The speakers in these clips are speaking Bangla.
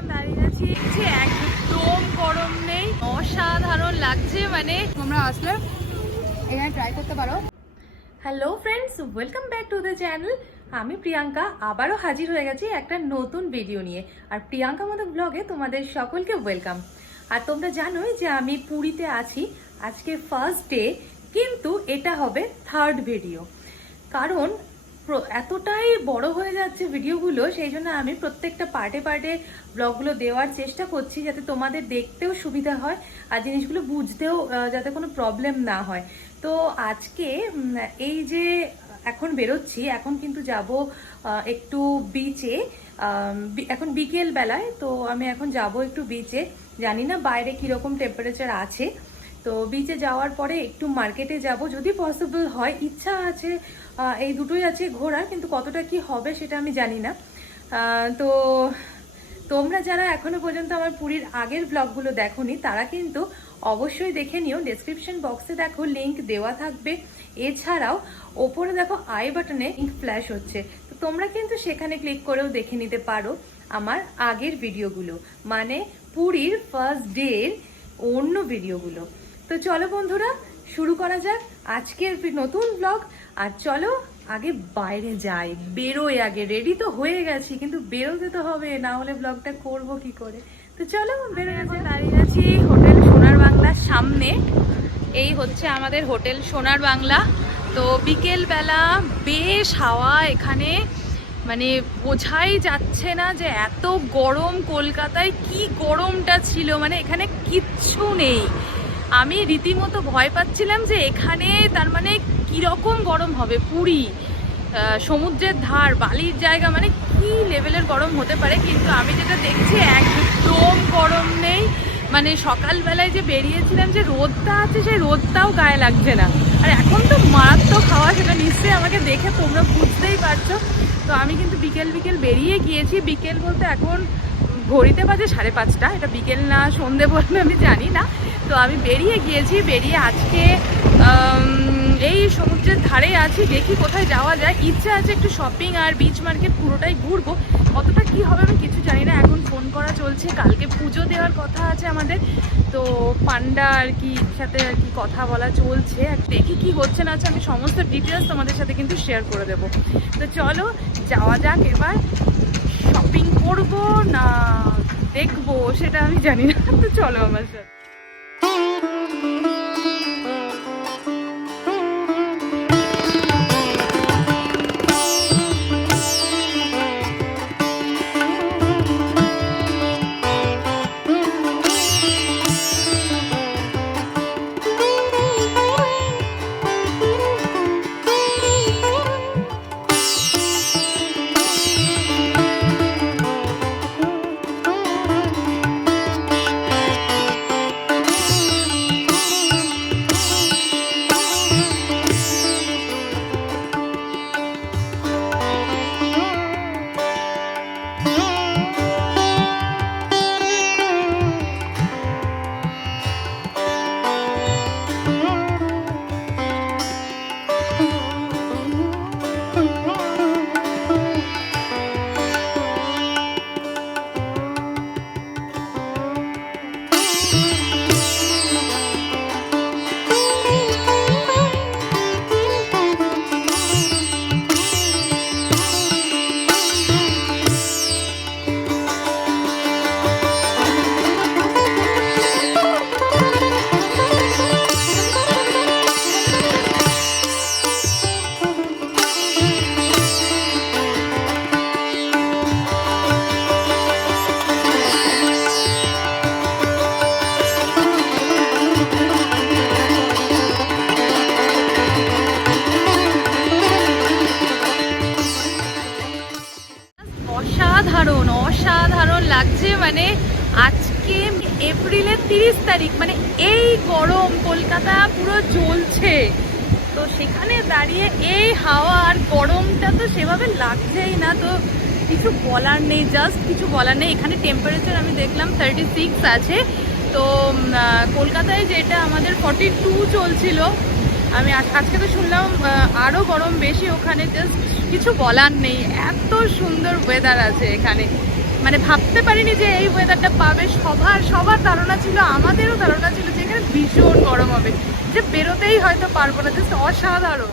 এখন দাঁড়িয়ে আছি একদম গরম নেই, অসাধারণ লাগছে মানে তোমরা আসলে এখানে ট্রাই করতে পারো। Hello friends welcome back to the channel আমি প্রিয়াঙ্কা, আবারও হাজির হয়ে গেছি একটা নতুন ভিডিও নিয়ে। আর প্রিয়াঙ্কা মতো ব্লগে তোমাদের সকলকে ওয়েলকাম আর তোমরা জানোই যে আমি পুরীতে আছি, আজকে ফার্স্ট ডে কিন্তু এটা হবে থার্ড ভিডিও কারণ এতটাই বড় হয়ে যাচ্ছে ভিডিওগুলো, সেই জন্য আমি প্রত্যেকটা পার্টে পার্টে ব্লগগুলো দেওয়ার চেষ্টা করছি যাতে তোমাদের দেখতেও সুবিধা হয় আর জিনিসগুলো বুঝতেও যাতে কোনো প্রবলেম না হয়। তো আজকে এই যে এখন বেরোচ্ছি, এখন কিন্তু যাব একটু বিচে এখন বিকেল বেলায় তো আমি এখন যাব একটু বিচে জানি না বাইরে কীরকম টেম্পারেচার আছে। তো বিচে যাওয়ার পরে একটু মার্কেটে যাব। যদি পসিবল হয়, ইচ্ছা আছে এই দুটোই আছে ঘোরার, কিন্তু কতটা কি হবে সেটা আমি জানি না। তো তোমরা যারা এখনও পর্যন্ত আমার পুরীর আগের ব্লগগুলো দেখোনি, তারা কিন্তু অবশ্যই দেখে নিও। ডেসক্রিপশন বক্সে দেখো লিংক দেওয়া থাকবে। এছাড়াও ওপরে দেখো আই বাটনে লিঙ্ক ফ্ল্যাশ হচ্ছে। তো তোমরা কিন্তু সেখানে ক্লিক করেও দেখে নিতে পারো আমার আগের ভিডিওগুলো মানে পুরীর ফার্স্ট ডের অন্য ভিডিওগুলো তো চলো বন্ধুরা, শুরু করা যাক আজকের নতুন ব্লগ আর চলো, আগে বাইরে যাই। বেরোই আগে রেডি তো হয়ে গেছি, কিন্তু বেরোতে তো হবে, না হলে ব্লগটা করব কি করে? তো চলো বেরোয় এখন দাঁড়িয়ে আছি হোটেল সোনার বাংলার সামনে। এই হচ্ছে আমাদের হোটেল সোনার বাংলা। তো বিকেল বেলা বেশ হাওয়া এখানে। মানে বোঝাই যাচ্ছে না যে এত গরম কলকাতায়, কি গরমটা ছিল। মানে এখানে কিচ্ছু নেই। আমি রীতিমতো ভয় পাচ্ছিলাম যে এখানে তার মানে কীরকম গরম হবে? পুরী সমুদ্রের ধার, বালির জায়গা মানে কি লেভেলের গরম হতে পারে? কিন্তু আমি যেটা দেখছি, একদম গরম নেই। মানে সকালবেলায় যে বেরিয়েছিলাম যে রোদটা আছে, সেই রোদটাও গায়ে লাগছে না। আর এখন তো মারাত্মক খাওয়া সেটা নিশ্চয়ই আমাকে দেখে তোমরা বুঝতেই পারছ। তো আমি কিন্তু বিকেল বিকেল বেরিয়ে গিয়েছি। বিকেল বলতে এখন ঘড়িতে বাজে সাড়ে পাঁচটা। এটা বিকেল না, সন্ধে বলবে আমি জানি না। তো আমি বেরিয়ে গিয়েছি, বেরিয়ে আজকে এই সমুদ্রের ধারে আছি, দেখি কোথায় যাওয়া যায়। ইচ্ছা আছে একটু শপিং আর বিচ মার্কেট পুরোটাই ঘুরবো। কতটা কি হবে আমি কিছু জানি না, এখন ফোন করা চলছে, কালকে পুজো দেওয়ার কথা আছে আমাদের। তো পান্ডা আর কি, সাথে আর কি কথা বলা চলছে। দেখি কি হচ্ছে, না হচ্ছে আমি সমস্ত ডিটেলস তোমাদের সাথে কিন্তু শেয়ার করে দেবো। তো চলো, যাওয়া যাক এবার। শপিং করব না দেখব, সেটা আমি জানি না। তো চলো আমার সাথে। সেভাবে লাগছেই না, তো কিছু বলার নেই জাস্ট কিছু বলার নেই। এখানে টেম্পারেচার আমি দেখলাম থার্টি সিক্স আছে। তো কলকাতায় যেটা আমাদের ফর্টি টু চলছিল, আমি আজকে তো শুনলাম আরও গরম বেশি ওখানে জাস্ট কিছু বলার নেই। এত সুন্দর ওয়েদার আছে এখানে। মানে ভাবতে পারিনি যে এই ওয়েদারটা পাবে। সবার সবার ধারণা ছিল, আমাদেরও ধারণা ছিল যে এখানে ভীষণ গরম হবে। যে বেরোতেই হয়তো পারব না জাস্ট অসাধারণ।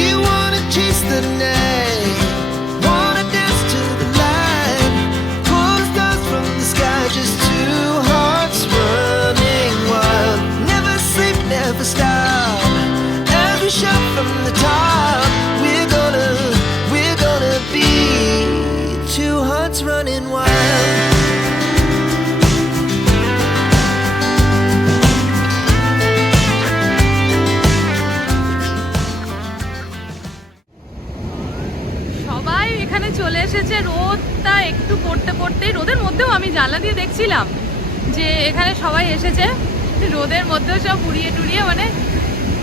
We wanna chase the night, রোদটা একটু পড়তে পড়তে, রোদের মধ্যেও আমি জানলা দিয়ে দেখছিলাম যে এখানে সবাই এসেছে। রোদের মধ্যেও সব উড়িয়ে টুড়িয়ে মানে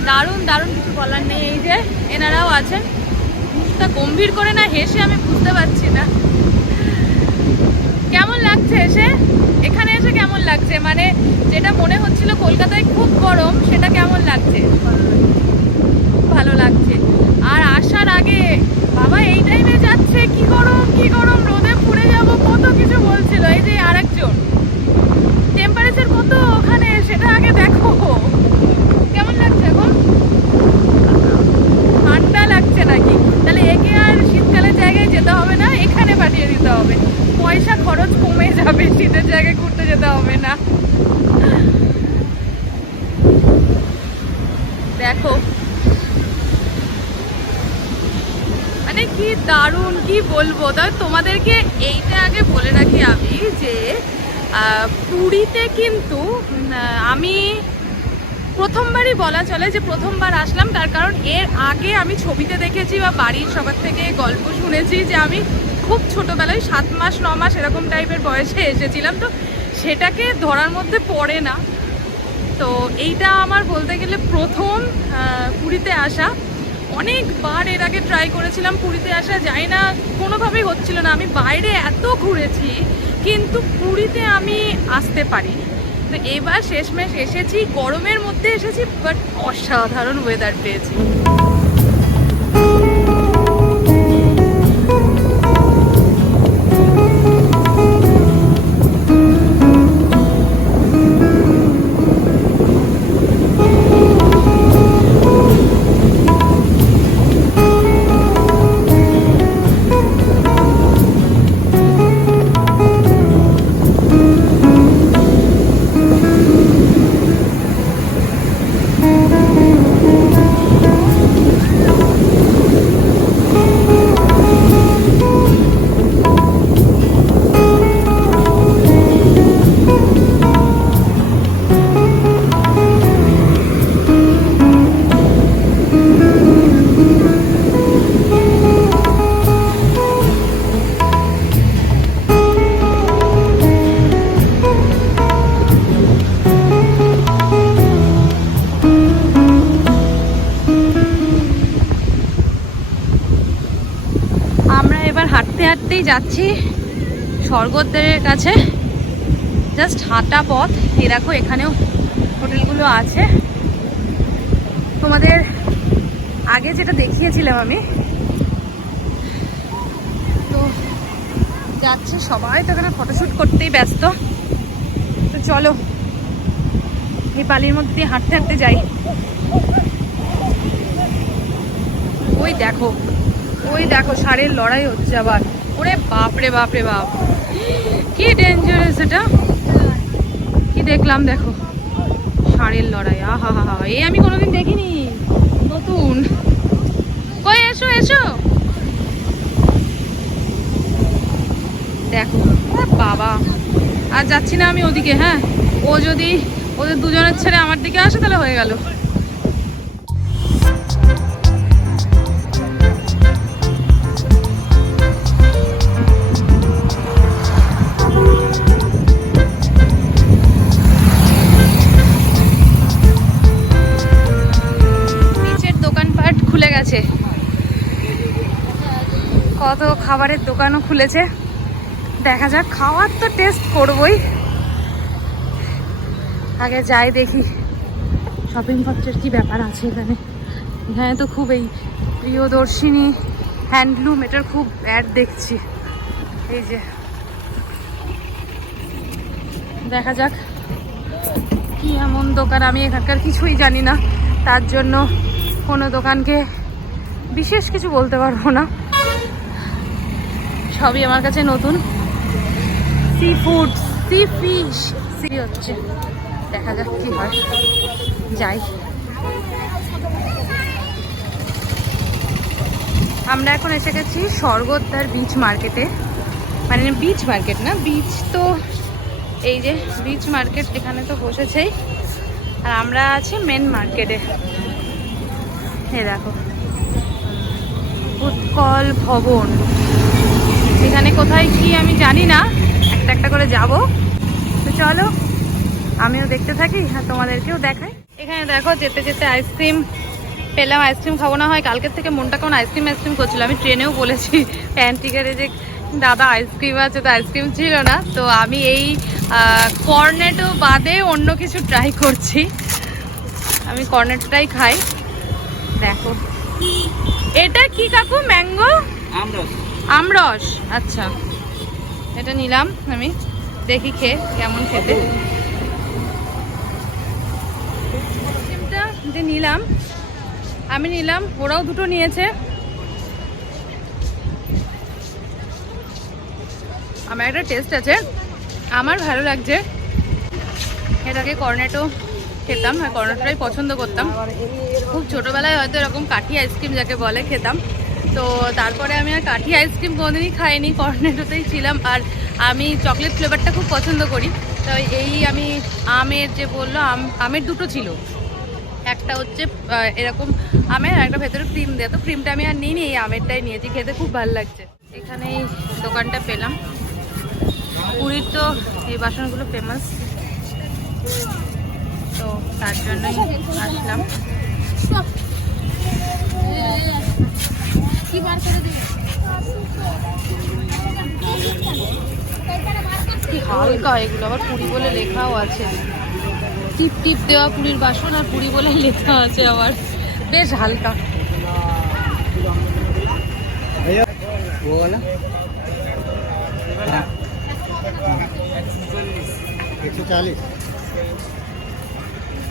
দারুণ দারুণ কিছু বলার নেই। এই যে এনারাও আছেন। মুখটা গম্ভীর করে না হেসে আমি বুঝতে পারছি না। কেমন লাগছে এসে? এখানে এসে কেমন লাগছে? মানে যেটা মনে হচ্ছিল কলকাতায় খুব গরম, সেটা কেমন লাগছে? ভালো লাগছে। আর আসার আগে বাবা, এই টাইমে যাচ্ছে, কি গরম কি গরম, রোদে পুড়ে যাব, কত কিছু বলছিল, এই যে আরেকজন। টেম্পারেচার কত ওখানে, সেটা আগে দেখো। কেমন লাগছে এখন? ঠান্ডা লাগছে নাকি? তাহলে একে আর শীতকালের জায়গায় যেতে হবে না, এখানে পাঠিয়ে দিতে হবে। পয়সা খরচ কমে যাবে, শীতের জায়গায় ঘুরতে যেতে হবে না। দেখো মানে কি দারুণ, কি বলব? তবে তোমাদেরকে এইটা আগে বলে রাখি আমি যে পুরীতে কিন্তু আমি প্রথমবারই বলা চলে যে প্রথমবার আসলাম। তার কারণ এর আগে আমি ছবিতে দেখেছি বা বাড়ির সবার থেকে গল্প শুনেছি যে আমি খুব ছোটোবেলায় সাত মাস, ন মাস এরকম টাইপের বয়সে এসেছিলাম। তো সেটাকে ধরার মধ্যে পড়ে না। তো এইটা আমার বলতে গেলে প্রথম পুরীতে আসা। অনেকবার এর আগে ট্রাই করেছিলাম, পুরীতে আসা যায় না, কোনোভাবেই হচ্ছিল না। আমি বাইরে এত ঘুরেছি, কিন্তু পুরীতে আমি আসতে পারি তো এবার শেষমেশ এসেছি, গরমের মধ্যে এসেছি বাট অসাধারণ ওয়েদার পেয়েছি। যাচ্ছি স্বর্গদ্বারের কাছে। জাস্ট হাঁটা পথ। এই দেখো, এখানেও হোটেলগুলো আছে। তোমাদের আগে যেটা দেখিয়েছিলাম আমি, তো যাচ্ছে সবাই তো এখানে ফটোশ্যুট করতেই ব্যস্ত। তো চলো এই বালির মধ্যে দিয়ে হাঁটতে হাঁটতে যাই। ওই দেখো ওই দেখো ষাঁড়ের লড়াই হচ্ছে আবার। ওরে বাপ রে বাপ কি ডেঞ্জারাস এটা। কি দেখলাম দেখো। ষাঁড়ের লড়াই, আহা হা হা। এই আমি কোনোদিন দেখিনি। নতুন। কই এসো এসো। দেখো বাবা। আর যাচ্ছি না আমি ওদিকে হ্যাঁ? ও যদি ওদের দুজনের ছেড়ে আমার দিকে আসে তাহলে হয়ে গেল। চলে গেছে। কত খাবারের দোকানও খুলেছে। দেখা যাক, খাওয়ার তো টেস্ট করবই। আগে যাই দেখি। শপিং পত্রের কি ব্যাপার আছে এখানে? এখানে তো খুব এই প্রিয়দর্শিনী হ্যান্ডলুম এটার খুব ব্যাড দেখছি। এই যে। দেখা যাক, কি এমন দোকান, আমি এখানকার কিছুই জানি না। তার জন্য কোনো দোকানকে বিশেষ কিছু বলতে পারব না। সবই আমার কাছে নতুন। Sea food sea fish sea হচ্ছে। দেখা যাক কি হয়। যাই। আমরা এখন এসে গেছি স্বর্গদ্বার বিচ মার্কেটে মানে বিচ মার্কেট না বিচ তো এই যে বিচ মার্কেট এখানে তো বসেছেই। আর আমরা আছি মেন মার্কেটে এ দেখো। উৎকল ভবন। এখানে কোথায় কি আমি জানি না। একটা একটা করে যাব। তো চলো, আমিও দেখতে থাকি আর তোমাদেরকেও দেখাই। এখানে দেখো, যেতে যেতে আইসক্রিম পেলাম, আইসক্রিম খাব না হয় কালকের থেকে মনটা কেমন আইসক্রিম আইসক্রিম করছিল। আমি ট্রেনেও বলেছি প্যান্টিকারে যে, দাদা, আইসক্রিম আছে তো আইসক্রিম ছিল না। তো আমি এই কর্নেটো বাদে অন্য কিছু ট্রাই করছি। আমি কর্নেটোটাই খাই। দেখো। এটা কি কাকু ম্যাঙ্গো? আমরস। আচ্ছা। এটা নিলাম আমি। দেখি খেয়ে কেমন খেতে। যে নিলাম আমি নিলাম ওরাও দুটো নিয়েছে। আমার একটা টেস্ট আছে। আমার ভালো লাগছে। এটাকে কর্নেটো খেতাম আর কর্নেটোটাই পছন্দ করতাম। খুব ছোটোবেলায় হয়তো এরকম কাঠি আইসক্রিম যাকে বলে খেতাম। তো তারপরে আমি আর কাঠি আইসক্রিম কোনোদিনই খাইনি, কর্নেটোতেই ছিলাম। আর আমি চকলেট ফ্লেভারটা খুব পছন্দ করি। তো এই আমি আমের যে বলল, আম, আমের দুটো ছিল। একটা হচ্ছে এরকম আমের আর একটা ভেতরে ক্রিম দেয়। তো ক্রিমটা আমি আর নিইনি, এই আমেরটাই নিয়েছি। খেতে খুব ভালো লাগছে। এখানে এই দোকানটা পেলাম। পুরীর তো এই বাসনগুলো ফেমাস তো তার জন্যই আসলাম। কি বার কি হালকা এগুলো আবার পুরি বলে লেখাও আছে। টিপ টিপ দেওয়া পুরীর বাসন আর পুরি বলে লেখা আছে আবার। বেশ হালকা। হ্যাঁ। একশো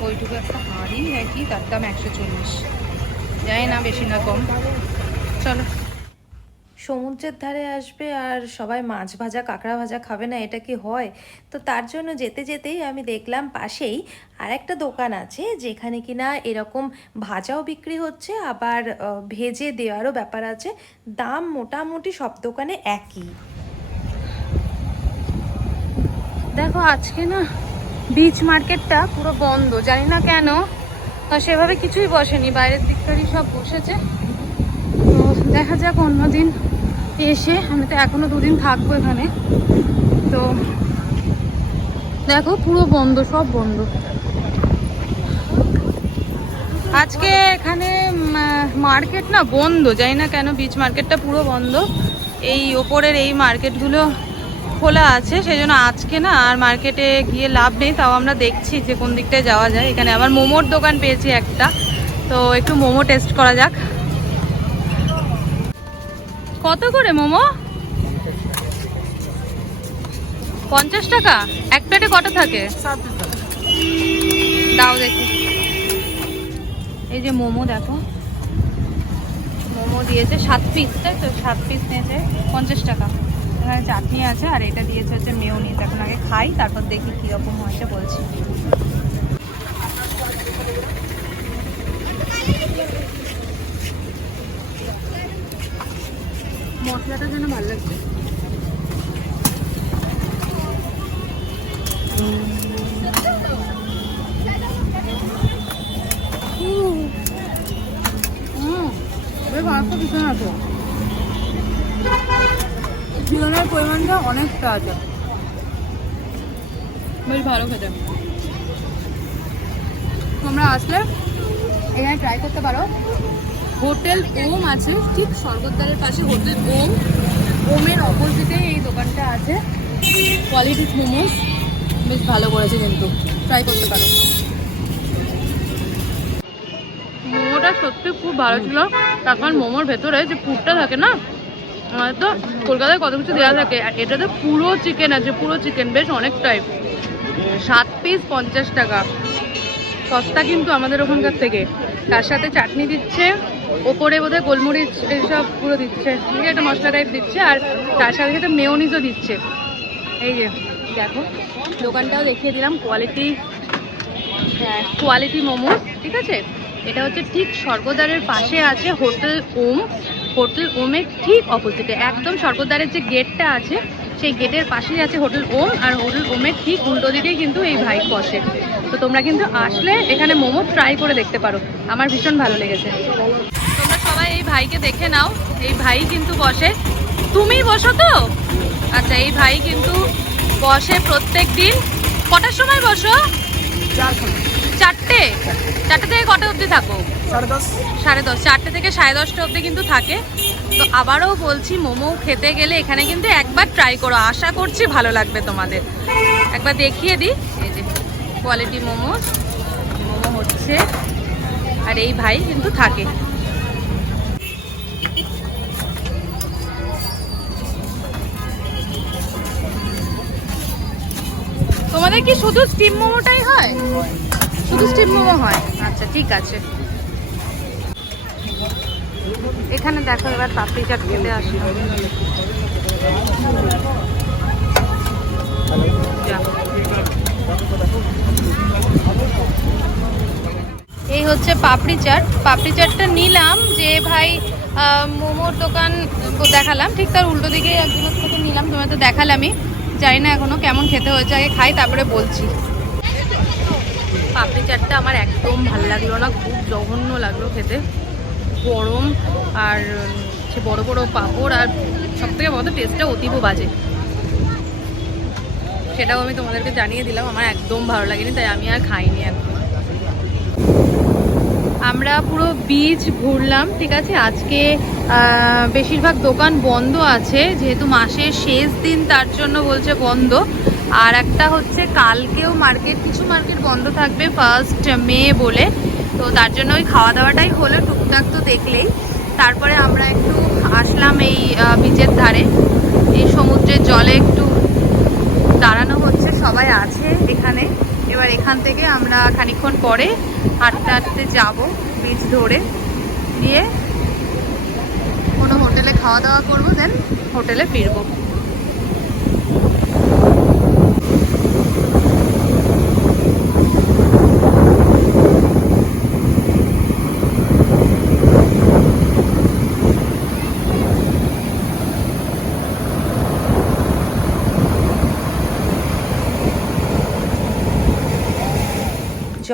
ওইটুকু একটা হাঁড়ি একই তার দাম একশো চল্লিশ। জানি না, বেশি না, কম। চলো। সমুদ্রের ধারে আসবে আর সবাই মাছ ভাজা, কাঁকড়া ভাজা খাবে না, এটা কি হয়? তো তার জন্য যেতে যেতেই আমি দেখলাম পাশেই আর একটা দোকান আছে, যেখানে কিনা এরকম ভাজাও বিক্রি হচ্ছে, আবার ভেজে দেওয়ারও ব্যাপার আছে। দাম মোটামুটি সব দোকানে একই। দেখো, আজকে না বিচ মার্কেটটা পুরো বন্ধ, জানি না কেন। সেভাবে কিছুই বসেনি, বাইরের দিকটারই সব বসেছে। তো দেখা যাক অন্যদিন এসে, আমি তো এখনও দুদিন থাকব এখানে। তো দেখো, পুরো বন্ধ, সব বন্ধ। আজকে এখানে মার্কেট না বন্ধ, জানি না কেন বিচ মার্কেটটা পুরো বন্ধ। এই ওপরের এই মার্কেটগুলো খোলা আছে সেই জন্য আজকে না আর মার্কেটে গিয়ে লাভ নেই, তাও আমরা দেখছি যে কোন দিকটায় যাওয়া যায়। এখানে আবার মোমোর দোকান পেয়েছি একটা, তো একটু মোমো টেস্ট করা যাক। কত করে মোমো? পঞ্চাশ টাকা? এক প্লেটে কত থাকে? দাও দেখি। এই যে মোমো দেখো। মোমো দিয়েছে সাত পিস তাই তো? সাত পিস নিয়েছে, পঞ্চাশ টাকা। এখানে চাটনি আছে আর এটা দিয়েছে হচ্ছে মেয়নিজ। এখন আগে খাই, তারপর দেখি কীরকম হয়েছে বলছি। মশলাটা যেন ভালো লাগছে। হুম বেশ মাংস কিছু না তো চিকেনের পরিমাণটা অনেকটা আছে। বেশ ভালো খেতে। তোমরা আসলে এখানে ট্রাই করতে পারো। হোটেল ওম আছে, ঠিক স্বর্গদ্বারের পাশে হোটেল ওম। ওমের অপোজিটে এই দোকানটা আছে। কোয়ালিটি মোমোস বেশ ভালো করেছে কিন্তু। ট্রাই করতে পারো। মোমোটা সত্যি খুব ভালো ছিল। কারণ মোমোর ভেতরে যে পুরটা থাকে না তো কলকাতায় কত কিছু দেওয়া থাকে, আর এটাতে পুরো চিকেন আছে, পুরো চিকেন বেশ অনেকটাই সাত পিস পঞ্চাশ টাকা। সস্তা কিন্তু আমাদের ওখানকার থেকে। তার সাথে চাটনি দিচ্ছে, ওপরে বোধহয় গোলমরিচ এইসব পুরো দিচ্ছে। ঠিক আছে, একটা মশলা টাইপ দিচ্ছে, আর তার সাথে সাথে মেয়নিজও দিচ্ছে। এই যে, দেখো, দোকানটাও দেখিয়ে দিলাম কোয়ালিটি কোয়ালিটি মোমো ঠিক আছে? এটা হচ্ছে ঠিক স্বর্গদ্বারের পাশে আছে হোটেল ওম। হোটেল ওমের ঠিক অপোজিটে। একদম স্বর্গদ্বারের যে গেটটা আছে, সেই গেটের পাশেই আছে হোটেল ওম, আর হোটেল ওমের ঠিক উল্টো দিকেই কিন্তু এই ভাই বসে। তো তোমরা কিন্তু আসলে এখানে মোমো ট্রাই করে দেখতে পারো। আমার ভীষণ ভালো লেগেছে। তোমরা সবাই এই ভাইকে দেখে নাও। এই ভাই কিন্তু বসে। তুমিই বসো তো? আচ্ছা এই ভাই কিন্তু বসে প্রত্যেক দিন কটার সময় বসো? চারটে? চারটে থেকে কটা অবধি থাকো? সাড়ে দশ। চারটে থেকে সাড়ে দশটা অবধি কিন্তু থাকে। তো আবারও বলছি মোমো খেতে গেলে এখানে কিন্তু একবার ট্রাই করো। আশা করছি ভালো লাগবে তোমাদের। একবার দেখিয়ে দিই। এই যে কোয়ালিটি মোমো। মোমো হচ্ছে। আর এই ভাই কিন্তু থাকে। তোমাদের কি শুধু স্টিম মোমোটাই হয়? শুধু স্টিম মোমো হয়। আচ্ছা ঠিক আছে। এখানে দেখো, এবার পাপড়ি চাট খেতে আসলাম। এই হচ্ছে পাপড়ি চাট। পাপড়ি চাটটা নিলাম যে ভাই মোমোর দোকান দেখালাম। ঠিক তার উল্টো দিকে একজনের থেকে নিলাম তোমার তো দেখালামই। জানি না এখনও কেমন খেতে হয়েছে, আগে খাই, তারপরে বলছি। পাপড়ি চাটটা আমার একদম ভালো লাগল না, খুব জঘন্য লাগল খেতে। গরম আর সে বড় বড় পাপড় আর সব থেকে বড় টেস্টটা অতীব বাজে। সেটাও আমি তোমাদেরকে জানিয়ে দিলাম, আমার একদম ভালো লাগেনি, তাই আমি আর খাইনি একদম আমরা পুরো বীজ ঘুরলাম, ঠিক আছে? আজকে বেশিরভাগ দোকান বন্ধ আছে, যেহেতু মাসের শেষ দিন, তার জন্য বলছে বন্ধ। আর একটা হচ্ছে কালকেও মার্কেট, কিছু মার্কেট বন্ধ থাকবে ফার্স্ট মে বলে। তো তার জন্য ওই খাওয়া দাওয়াটাই হলো, টুকটাক তো দেখলেই। তারপরে আমরা একটু আসলাম এই বিচের ধারে। এই সমুদ্রের জলে একটু দাঁড়ানো হচ্ছে, সবাই আছে এখানে। এবার এখান থেকে আমরা খানিকক্ষণ পরে হাঁটতে হাঁটতে যাব বীজ ধরে। দিয়ে কোনো হোটেলে খাওয়া দাওয়া করব দেন হোটেলে ফিরবো।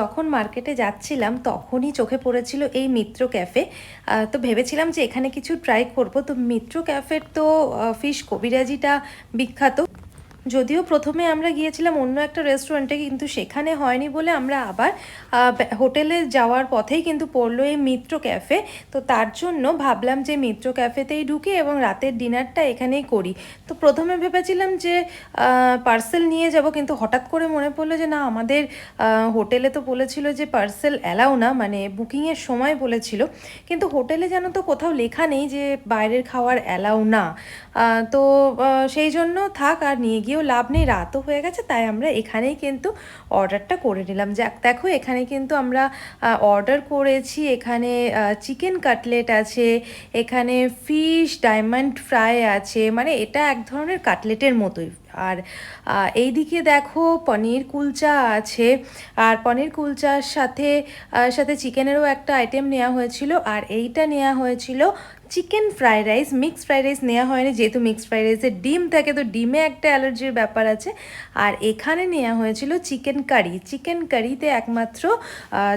যখন মার্কেটে যাচ্ছিলাম, তখনই চোখে পড়েছিল এই মিত্র ক্যাফে তো ভেবেছিলাম যে এখানে কিছু ট্রাই করব। তো মিত্র ক্যাফের তো ফিশ কবিরাজিটা বিখ্যাত। যদিও প্রথমে আমরা গিয়েছিলাম অন্য একটা রেস্টুরেন্টে কিন্তু সেখানে হয়নি বলে আমরা আবার হোটেলে যাওয়ার পথেই কিন্তু পড়ল এই মিত্র ক্যাফে। তো তার জন্য ভাবলাম যে মিত্র ক্যাফেতেই ঢুকি এবং রাতের ডিনারটা এখানেই করি। তো প্রথমে ভেবেছিলাম যে পার্সেল নিয়ে যাব, কিন্তু হঠাৎ করে মনে পড়ল যে না, আমাদের হোটেলে তো বলেছিল যে পার্সেল অ্যালাউ না মানে বুকিংয়ের সময় বলেছিল। কিন্তু হোটেলে যেন তো কোথাও লেখা নেই যে বাইরের খাওয়ার অ্যালাউ না। তো সেই জন্য থাক আর নিয়ে গিয়েও লাভ নেই, রাতও হয়ে গেছে, তাই আমরা এখানেই কিন্তু অর্ডারটা করে নিলাম। যাক, দেখো, এখানে কিন্তু আমরা অর্ডার করেছি। এখানে চিকেন কাটলেট আছে, এখানে ফিশ, ডায়মন্ড ফ্রাই আছে মানে এটা এক ধরনের কাটলেটের মতোই। আর এইদিকে দেখো পনির কুলচা আছে। আর পনির কুলচার সাথে সাথে চিকেনেরও একটা আইটেম নেওয়া হয়েছিল। আর এইটা নেওয়া হয়েছিল chicken fried rice mixed fried rice নেওয়া হয়নি। যেহেতু মিক্সড ফ্রাইড রাইসে ডিম থাকে, তো ডিমে একটা অ্যালার্জির ব্যাপার আছে। আর এখানে নেওয়া হয়েছিল চিকেন কারি চিকেন কারিতে একমাত্র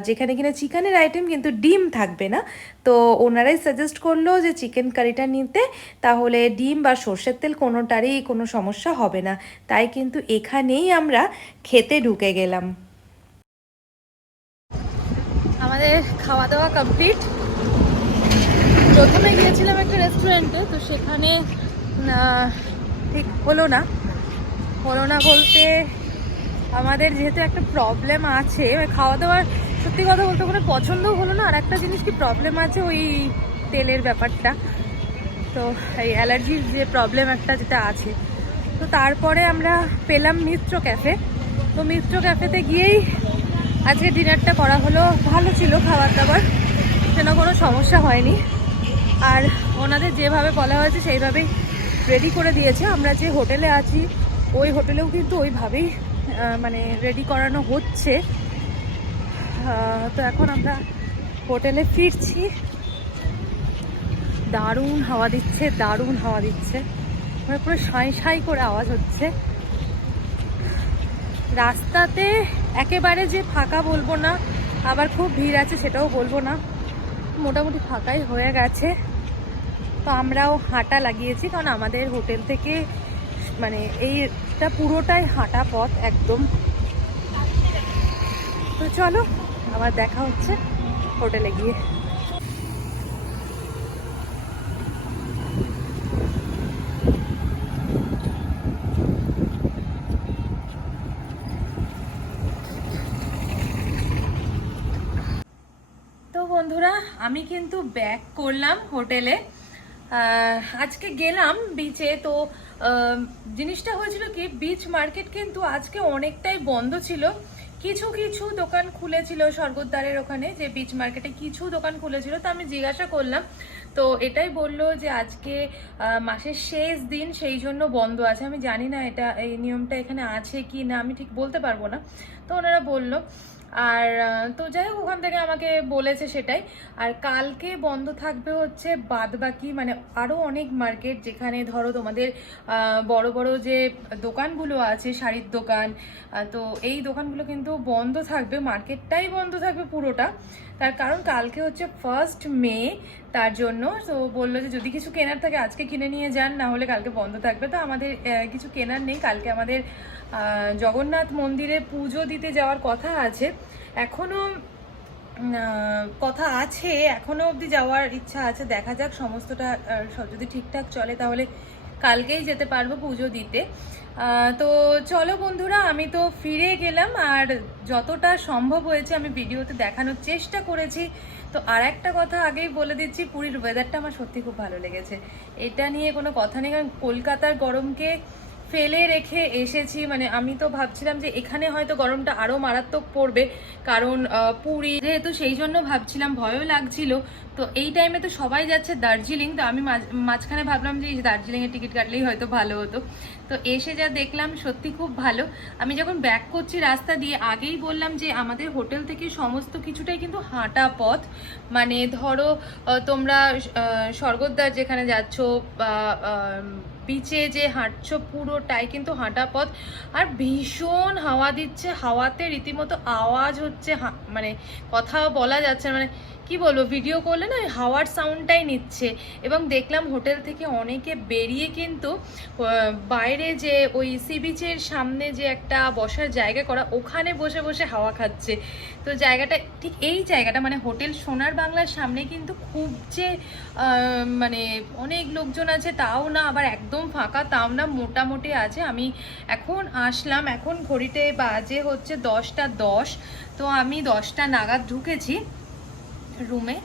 যেখানে কিনা চিকেনের আইটেম কিন্তু ডিম থাকবে না। তো ওনারাই সাজেস্ট করল যে চিকেন কারিটা নিতে, তাহলে ডিম বা সর্ষের তেল কোনোটারই কোনো সমস্যা হবে না। তাই কিন্তু এখানেই আমরা খেতে ঢুকে গেলাম। আমাদের খাওয়া দাওয়া কমপ্লিট প্রথমে গিয়েছিলাম একটা রেস্টুরেন্টে তো সেখানে ঠিক হলো না। হলো না বলতে আমাদের যেহেতু একটা প্রবলেম আছে খাওয়া দাওয়ার সত্যি কথা বলতে কোনো পছন্দও হলো না। আর একটা জিনিস কি প্রবলেম আছে ওই তেলের ব্যাপারটা? তো এই অ্যালার্জির যে প্রবলেম একটা যেটা আছে। তো তারপরে আমরা পেলাম মিত্র ক্যাফে তো মিত্র ক্যাফেতে গিয়েই আজকে ডিনারটা করা হলো। ভালো ছিল খাবার দাবার যেন কোনো সমস্যা হয়নি। আর ওনাদের যেভাবে বলা হয়েছে সেইভাবেই রেডি করে দিয়েছে। আমরা যে হোটেলে আছি, ওই হোটেলেও কিন্তু ওইভাবেই মানে রেডি করানো হচ্ছে। তো এখন আমরা হোটেলে ফিরছি। দারুণ হাওয়া দিচ্ছে, দারুণ হাওয়া দিচ্ছে। মানে পুরো সাঁই সাঁই করে আওয়াজ হচ্ছে। রাস্তাতে একেবারে যে ফাঁকা বলব না, আবার খুব ভিড় আছে সেটাও বলব না। মোটামুটি ফাঁকাই হয়ে গেছে। তো আমরাও হাঁটা লাগিয়েছি, কারণ আমাদের হোটেল থেকে মানে এইটা পুরোটাই হাঁটা পথ একদম। তো চলো আবার দেখা হচ্ছে হোটেলে গিয়ে। বন্ধুরা, আমি কিন্তু ব্যাক করলাম হোটেলে। আজকে গেলাম বিচে তো জিনিসটা হয়েছিল কি বিচ মার্কেট কিন্তু আজকে অনেকটাই বন্ধ ছিল। কিছু কিছু দোকান খুলেছিল স্বর্গদ্বারের ওখানে, যে বিচ মার্কেটে কিছু দোকান খুলেছিল। তো আমি জিজ্ঞাসা করলাম, তো এটাই বলল যে আজকে মাসের শেষ দিন, সেই জন্য বন্ধ আছে। আমি জানি না এটা, এই নিয়মটা এখানে আছে কি না আমি ঠিক বলতে পারব না। তো ওনারা বলল আর তো যাই হোক ওখান থেকে আমাকে বলেছে সেটাই। আর কালকে বন্ধ থাকবে হচ্ছে বাদবাকি মানে আরও অনেক মার্কেট যেখানে ধরো তোমাদের বড় বড় যে দোকানগুলো আছে, শাড়ির দোকান তো এই দোকানগুলো কিন্তু বন্ধ থাকবে, মার্কেটটাই বন্ধ থাকবে পুরোটা। তার কারণ কালকে হচ্ছে ফার্স্ট মে তার জন্য। তো বলল যে যদি কিছু কেনার থাকে আজকে কিনে নিয়ে যান না হলে কালকে বন্ধ থাকবে। তো আমাদের কিছু কেনার নেই। কালকে আমাদের জগন্নাথ মন্দিরে পুজো দিতে যাওয়ার কথা আছে। এখনও আহ, কথা আছে। এখনও অবধি যাওয়ার ইচ্ছা আছে। দেখা যাক সমস্তটা সব যদি ঠিকঠাক চলে তাহলে কালকেই যেতে পারব পুজো দিতে। তো চলো বন্ধুরা আমি তো ফিরে গেলাম। আর যতটা সম্ভব হয়েছে আমি ভিডিওতে দেখানোর চেষ্টা করেছি। তো আর একটা কথা আগেই বলে দিচ্ছি, পুরীর ওয়েদারটা আমার সত্যি খুব ভালো লেগেছে। এটা নিয়ে কোনো কথা নেই, কারণ কলকাতার গরমকে ফেলে রেখে এসেছি। মানে আমি তো ভাবছিলাম যে এখানে হয়তো গরমটা আরও মারাত্মক পড়বে। কারণ পুরী যেহেতু সেই জন্য ভাবছিলাম, ভয়ও লাগছিল। তো এই টাইমে তো সবাই যাচ্ছে দার্জিলিং। তো আমি মাঝ- মাঝখানে ভাবলাম যে দার্জিলিং এর টিকিট কাটলেই হয়তো ভালো হতো। তো এসে যা দেখলাম, সত্যি খুব ভালো। আমি যখন ব্যাক করছি রাস্তা দিয়ে, আগেই বললাম যে আমাদের হোটেল থেকে সমস্ত কিছুটাই কিন্তু হাঁটা পথ। মানে ধরো তোমরা স্বর্গদ্বার যেখানে যাচ্ছ বা বিচে যে হাঁটছো পুরোটাই কিন্তু হাঁটা পথ। আর ভীষণ হাওয়া দিচ্ছে, হাওয়াতে রীতিমতো আওয়াজ হচ্ছে মানে কথা বলা যাচ্ছে মানে কি বলব ভিডিও করলে না ওই হাওয়ার সাউন্ডটাই নিচ্ছে। এবং দেখলাম হোটেল থেকে অনেকে বেরিয়ে কিন্তু বাইরে যে ওই সি বিচের সামনে যে একটা বসার জায়গা করা, ওখানে বসে বসে হাওয়া খাচ্ছে। তো জায়গাটা, ঠিক এই জায়গাটা মানে হোটেল সোনার বাংলার সামনে কিন্তু খুব যে মানে অনেক লোকজন আছে, তাও না, আবার একদম ফাঁকা, তাও না মোটামুটি আছে। আমি এখন আসলাম, এখন ঘড়িতে বাজে হচ্ছে দশটা দশ। তো আমি দশটা নাগাদ ঢুকেছি। রুমে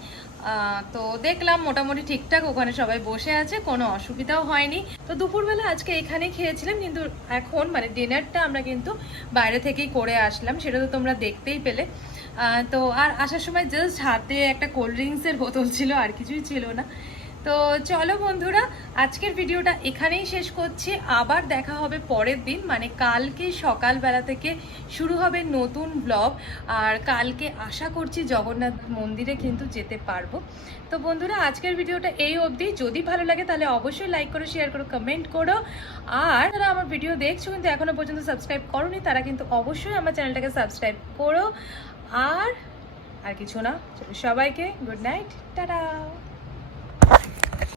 তো দেখলাম মোটামুটি ঠিকঠাক ওখানে সবাই বসে আছে, কোনো অসুবিধাও হয়নি। তো দুপুরবেলা আজকে এখানে খেয়েছিলাম, কিন্তু এখন মানে ডিনারটা আমরা কিন্তু বাইরে থেকেই করে আসলাম, সেটা তো তোমরা দেখতেই পেলে। তো আর আসার সময় জাস্ট হাতে একটা কোল্ড ড্রিঙ্কসের বোতল ছিল, আর কিছুই ছিল না। তো চলো বন্ধুরা, আজকের ভিডিওটা এখানেই শেষ করছি। আবার দেখা হবে পরের দিন মানে কালকে সকালবেলা থেকে শুরু হবে নতুন ব্লগ আর কালকে আশা করছি জগন্নাথ মন্দিরে কিন্তু যেতে পারব। তো বন্ধুরা, আজকের ভিডিওটা এই অবধি। যদি ভালো লাগে তাহলে অবশ্যই লাইক করো শেয়ার করো কমেন্ট করো। আর যারা আমার ভিডিও দেখছ কিন্তু এখনও পর্যন্ত সাবস্ক্রাইব করোনি, তারা কিন্তু অবশ্যই আমার চ্যানেলটাকে সাবস্ক্রাইব করো। আর আর কিছু না, চলো সবাইকে গুড নাইট টাটা